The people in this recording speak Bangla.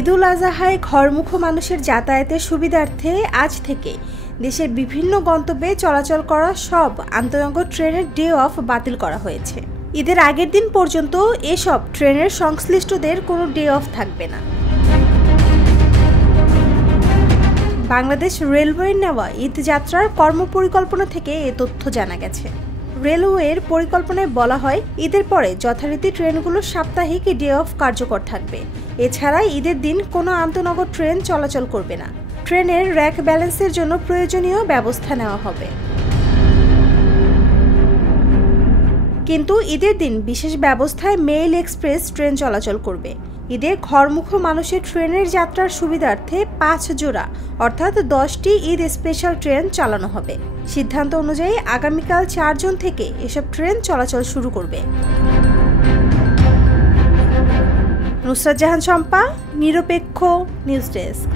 ঈদুল আজহায় ঘরমুখো মানুষের যাতায়াতের সুবিধার্থে আজ থেকে দেশের বিভিন্ন গন্তব্যে চলাচল করা সব আন্তনগর ট্রেনের ডে অফ বাতিল করা হয়েছে। ঈদের আগের দিন পর্যন্ত এসব ট্রেনের সংশ্লিষ্টদের কোনো ডে অফ থাকবে না। বাংলাদেশ রেলওয়ের নেওয়া ঈদ যাত্রার কর্মপরিকল্পনা থেকে এ তথ্য জানা গেছে। রেলওয়ের পরিকল্পনায় বলা হয়, ঈদের পরে যথারীতি ট্রেনগুলো সাপ্তাহিক ডে অফ কার্যকর থাকবে। এছাড়া ঈদের দিন কোনো আন্তনগর ট্রেন চলাচল করবে না। ট্রেনের র্যাক ব্যালেন্সের জন্য প্রয়োজনীয় ব্যবস্থা নেওয়া হবে। কিন্তু ঈদের দিন বিশেষ ব্যবস্থায় মেইল এক্সপ্রেস ট্রেন চলাচল করবে। ঈদে ঘরমুখো মানুষের ট্রেনের যাত্রার সুবিধার্থে 5 জোড়া অর্থাৎ 10টি ঈদ স্পেশাল ট্রেন চালানো হবে। সিদ্ধান্ত অনুযায়ী আগামীকাল 4 জুন থেকে এসব ট্রেন চলাচল শুরু করবে। নুসরাত জাহান শম্পা, নিরপেক্ষ নিউজ ডেস্ক।